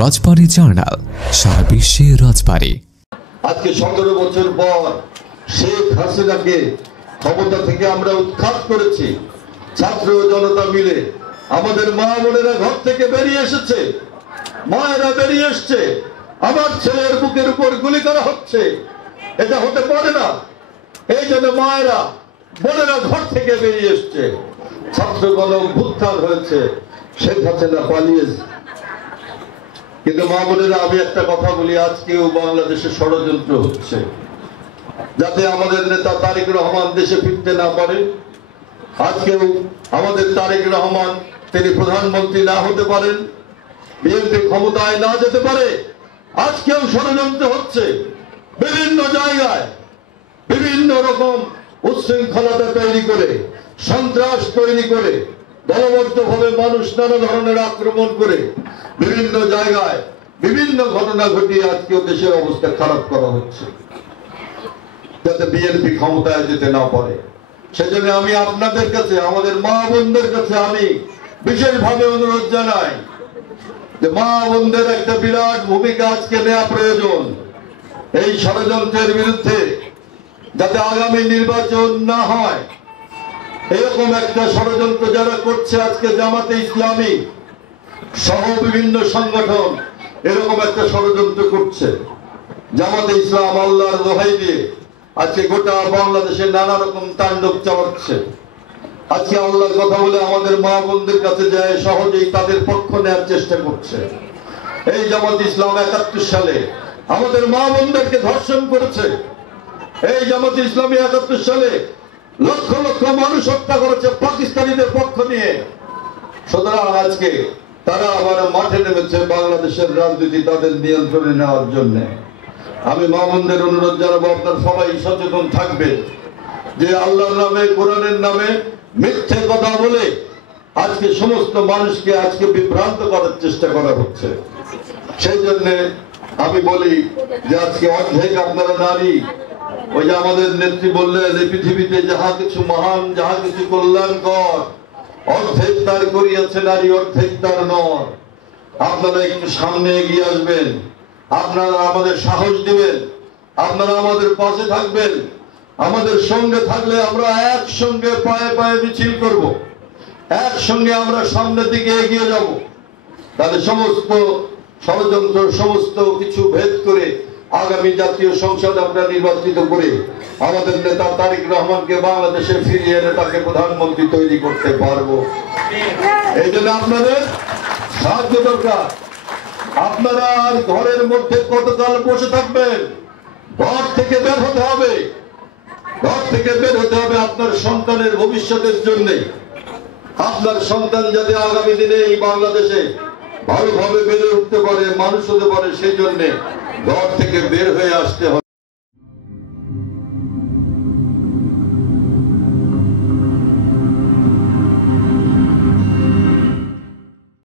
রাজবাড়ী journal, সারা বিশ্বে রাজবাড়ী। আজকে 17 বছর পর শেখ হাসিনাকে ক্ষমতা থেকে আমরা উৎখাত করেছি। ছাত্র জনতা মিলে আমাদের মা বোনেরা ঘর থেকে বেরিয়ে এসেছে, মায়েরা বেরিয়ে এসছে। আমার ছেলের বুকের উপর গুলি করা হচ্ছে, এটা হতে পারে না। এই জন্য মায়েরা বোনেরা ঘর থেকে বেরিয়ে এসছে। ছাত্রগণ অভ্যুত্থান হয়েছে, শেখ হাসিনা পালিয়েছে। কিন্তু মা বোনেরা, আমি একটা কথা বলি, আজকেও বাংলাদেশে ষড়যন্ত্র হচ্ছে যাতে আমাদের নেতা তারেক রহমান দেশে ফিরতে না পারে। আজকেও আমাদের তারেক রহমান তিনি প্রধানমন্ত্রী না হতে পারেন, বিএনপি ক্ষমতায় না যেতে পারে। আজকেও ষড়যন্ত্র হচ্ছে বিভিন্ন জায়গায়, বিভিন্ন রকম উচ্ছৃঙ্খলতা তৈরি করে, সন্ত্রাস তৈরি করে, দলবদ্ধভাবে মানুষ নানা ধরনের আক্রমণ করে বিভিন্ন জায়গায় বিভিন্ন ঘটনা ঘটিয়ে আজকেও দেশের অবস্থা খারাপ করা হচ্ছে যাতে বিএনপি ক্ষমতায় যেতে না পারে। সেজন্য আমি আপনাদের কাছে, আমাদের মা বোনদের কাছে আমি বিশেষভাবে অনুরোধ জানাই যে মা বোনদের একটা বিরাট ভূমিকা আজকে নেওয়া প্রয়োজন এই ষড়যন্ত্রের বিরুদ্ধে, যাতে আগামী নির্বাচন না হয়। এরকম একটা ষড়যন্ত্র যারা করছে আজকে, জামাতে ইসলামী সহ বিভিন্ন সংগঠন এরকম একটা ষড়যন্ত্র করছে। জামাতে ইসলাম আল্লাহর দোহাই দিয়ে আজকে গোটা বাংলাদেশে নানা রকম তাণ্ডব চালাচ্ছে। আজকে আল্লাহর কথা বলে আমাদের মা বোনদের কাছে যায়, সহজেই তাদের পক্ষ নেওয়ার চেষ্টা করছে। এই জামাত ইসলাম 71 সালে আমাদের মা বোনদেরকে ধর্ষণ করেছে। এই জামাত ইসলামী 71 সালে লক্ষ লক্ষ মানুষ হত্যা করেছে পাকিস্তানিদের পক্ষ নিয়ে। সুতরাং আজকে তারা আবার মাঠে নেমেছে বাংলাদেশের রাজনীতি তাদের নিয়ন্ত্রণে নেওয়ার জন্য। আমি মা বোনদের অনুরোধ জানাবো, আপনার সবাই সচেতন থাকবে যে আল্লাহর নামে, কোরআনের নামে মিথ্যে কথা বলে আজকে সমস্ত মানুষকে আজকে বিভ্রান্ত করার চেষ্টা করা হচ্ছে। সেই জন্য আমি বলি যে আজকে অর্ধেক আপনারা নারী, ওই যে আমাদের নেত্রী বললেন এই পৃথিবীতে যাহা কিছু মহান, যাহা কিছু কল্যাণকর, অর্ধেক তার করিয়াছে নারী, অর্ধেক তার নর। আপনারা একটু সামনে এগিয়ে আসবেন, আপনারা আমাদের সাহস দিবেন, আপনারা আমাদের পাশে থাকবেন। আমাদের সঙ্গে থাকলে আমরা একসঙ্গে পায়ে পায়ে মিছিল করব, একসঙ্গে আমরা সামনের দিকে এগিয়ে যাব। তাহলে সমস্ত ষড়যন্ত্র, সমস্ত কিছু ভেদ করে আগামী জাতীয় সংসদ আমরা নির্বাচিত করে আমাদের নেতা তারেক রহমানকে বাংলাদেশে ফিরিয়ে এনে তাকে প্রধানমন্ত্রী তৈরি করতে পারবো। এই জন্য আপনাদের সাহায্য দরকার। আপনারা আর ঘরের মধ্যে কতকাল বসে থাকবেন? ঘর থেকে বের হতে হবে, ঘর থেকে বের হতে হবে আপনার সন্তানের ভবিষ্যতের জন্য। আপনার সন্তান যাতে আগামী দিনে এই বাংলাদেশে ভালোভাবে বেড়ে উঠতে পারে, মানুষ হতে পারে, সেই জন্য ঘর থেকে বের হয়ে আসতে হবে।